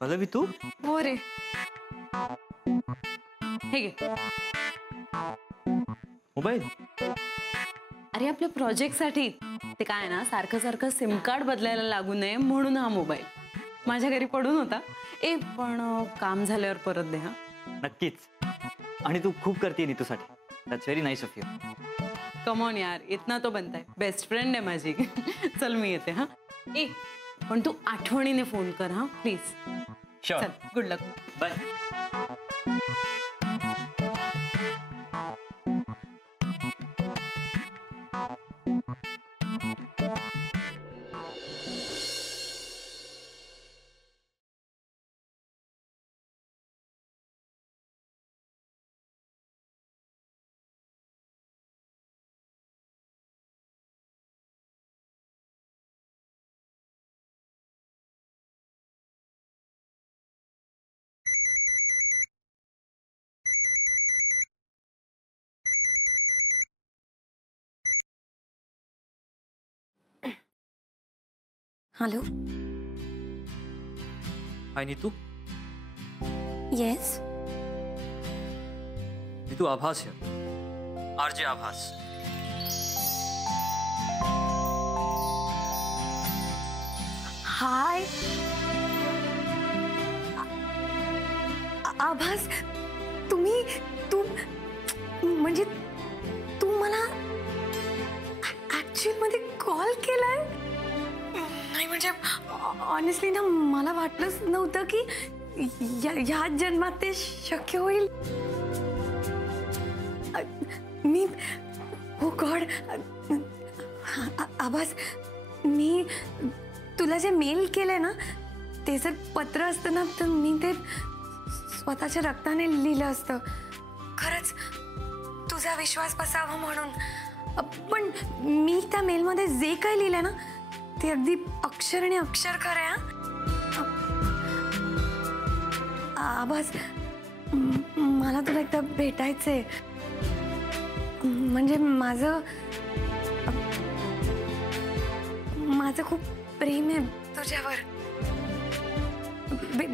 पल्लवी तू? हो रे. हे घे. मोबाईल? अरे आपल्या प्रोजेक्टसाठी ते काय ना सारखं सारखं सिम कार्ड बदलायला लागू नये म्हणून हा मोबाईल माझ्या घरी पडून होता. पण काम झाल्यावर परत दे हा. नक्कीच. आणि तू खूप करते नीतूसाठी. That's very nice of you. Come on यार, इतना तो बनता है. बेस्ट फ्रेंड आहे माझी. चल मी येते हा. पण तू आठवणीने फोन कर हा प्लीज. श्योर. चल गुड लक. बाय. हॅलो. हाय नीतू. येस. नीतू आभास है. आरजे आभास. हाय. आभास तुम्ही तू म्हणजे तू मला ऍक्च्युअली मध्ये कॉल केलाय? नाही म्हणजे ऑनेस्टली ना मला वाटलंच नव्हतं की ह्या जन्मात ते शक्य होईल. मी हो गॉड. आभास मी तुला जे मेल केलंय ना ते जर पत्र असतं ना तर मी ते स्वतःच्या रक्ताने लिहिलं असतं. खरंच तुझा विश्वास बसावा म्हणून. पण मी त्या मेलमध्ये जे काही लिहिलंय ना ते अगदी अक्षराने अक्षर खरं आहे. आभास मला तुला एकदा भेटायचंय. म्हणजे माझं खूप प्रेम आहे तुझ्यावर.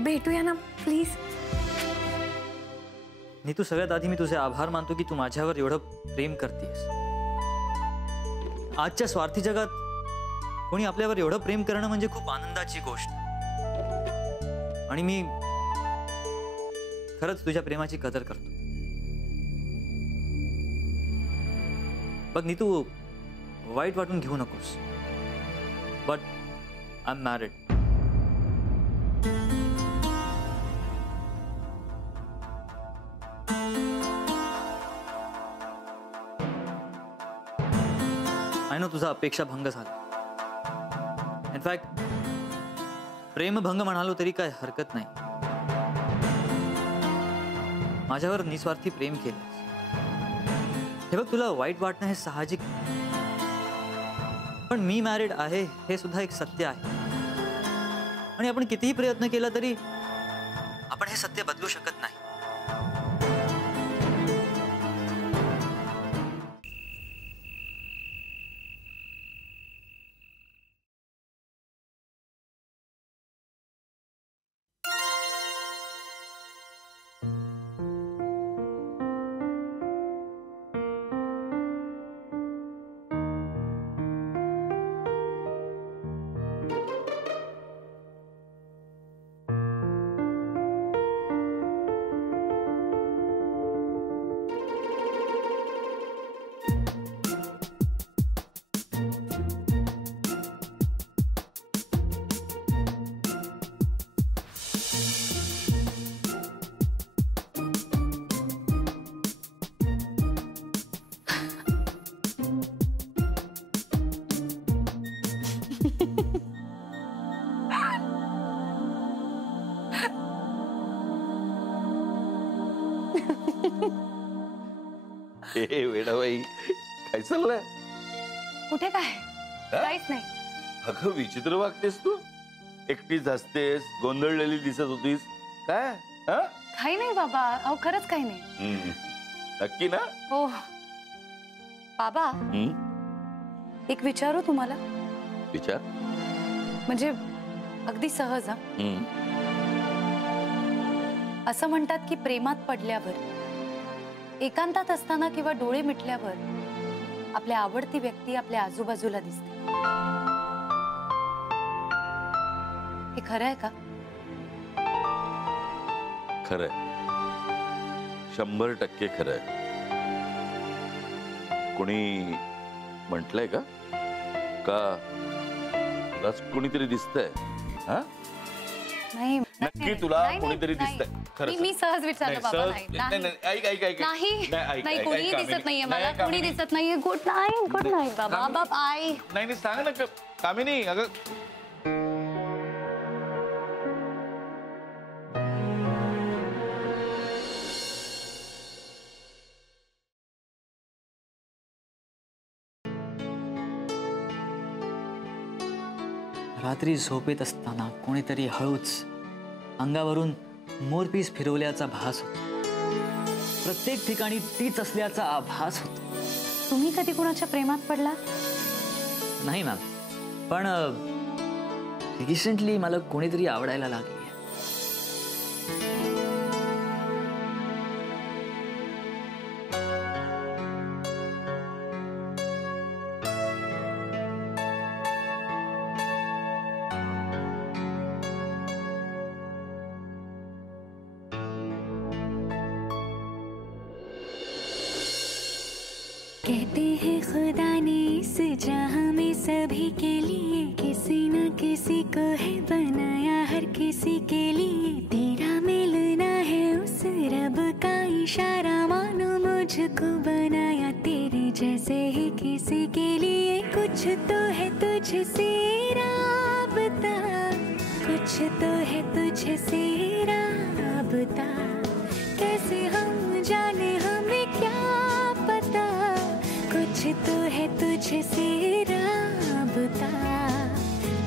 भेटूया ना प्लीज. नीतू सगळ्यात आधी मी तुझे आभार मानतो की तू माझ्यावर एवढं प्रेम करतेस. आजच्या स्वार्थी जगात कोणी आपल्यावर एवढं प्रेम करणं म्हणजे खूप आनंदाची गोष्ट. आणि मी खरंच तुझ्या प्रेमाची कदर करतो. बघ नीतू वाईट वाटून घेऊ नकोस. But I am married. I know तुझा अपेक्षा भंग झाला. इनफॅक्ट प्रेमभंग म्हणालो तरी काय हरकत नाही. माझ्यावर निस्वार्थी प्रेम केलं. हे बघ तुला वाईट वाटणं हे साहजिक. पण मी मॅरिड आहे हे सुद्धा एक सत्य आहे. आणि आपण कितीही प्रयत्न केला तरी आपण हे सत्य बदलू शकत नाही. वेडाबाई काय चाललंय? कुठे काय काहीच नाही. अगं विचित्र वागतेस तू. एकटीच हसतेस, गोंधळलेली दिसत होतीस. काय? काही नाही बाबा. अहो खरंच काही नाही. नक्की ना? हो बाबा. एक विचारू तुम्हाला? विचार. म्हणजे अगदी सहज. असं म्हणतात की प्रेमात पडल्यावर, एकांतात असताना किंवा डोळे मिटल्यावर आपल्या आवडती व्यक्ती आपल्या आजूबाजूला दिसते. हे खरं आहे का? खरंय, 100% खरंय. कोणी म्हटलंय का तुलाच कोणीतरी दिसतंय? हा, नाही नक्की तुला नाही, कोणीतरी नाही. दिसतंय? खरं मी सहज विचारलं नाही, बाबा. सहज- नाही, नाही, नाही, ऐक ऐक ऐक नाही ऐक, नाही, ऐक, कोणी ऐक, दिसत कामिनी. नाहीये मला, नाही, कोणी कामिनी. दिसत नाहीये. गुड नाईट बाबा. कामिनी. बाबा आई. नाही नाही, सांग ना कामिनी. अगं रात्री झोपेत असताना कोणीतरी हळूच अंगावरून मोरपीस फिरवल्याचा भास होतो. प्रत्येक ठिकाणी तीच असल्याचा आभास होतो. तुम्ही कधी कुणाच्या प्रेमात पडला? नाही मॅम, पण रिसेंटली मला कोणीतरी आवडायला लागली. कहते हैं खुदा ने इस जहां में सभी के लिए किसी न किसी को है बनाया, हर किसी के लिए तेरा मिलना है उस रब का इशारा, मानो मुझको बनाया तेरे जैसे ही किसी के लिए. कुछ तो है तुझसे राबता, कुछ तो है तुझसे राबता, कैसे हम जाने हमें क्या पता, कुछ तो है तुझसे राबता.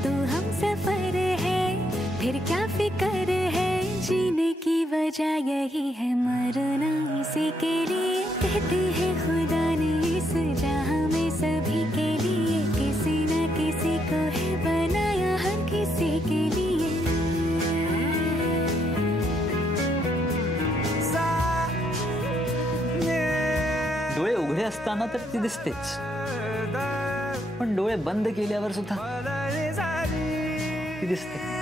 तू हम सफर है, फिर क्या फिक्र है, जीने की वजह यही है, मरना इसी के लिए. कहते हैं खुदा ने इस जहां में सभी के लिए किसी न किसी को है बनाया, हर किसी के लिए. डोळे उघडे असताना तर ती दिसतेच, पण डोळे बंद केल्यावर सुद्धा ती दिसते.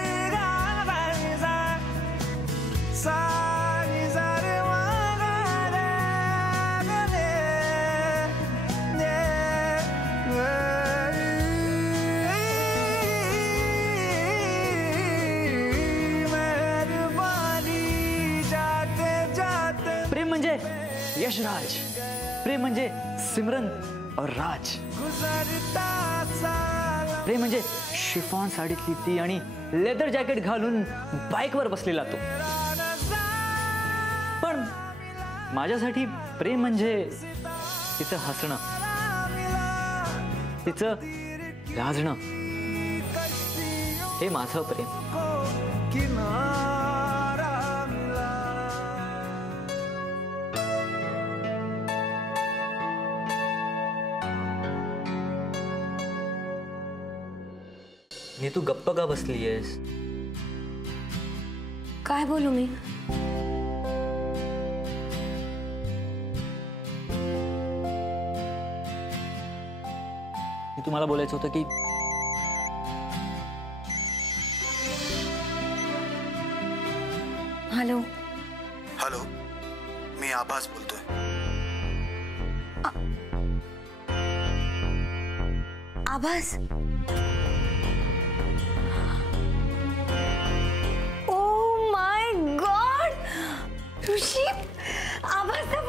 प्रेम म्हणजे यशराज, प्रेम म्हणजे सिमरन और राज, प्रेम म्हणजे शिफॉन साडीतली ती आणि लेदर जॅकेट घालून बाईकवर बसलेला तो. पण माझ्यासाठी प्रेम म्हणजे तिचं हसणं, तिचं लाजणं, हे माझं प्रेम. मी तू गप्प का बसलीयस? काय बोलू मी? मी तुम्हाला बोलायचं होतं की हॅलो. हॅलो, मी आभास बोलतोय. आभास. Oh my God, Rishi, आभासचा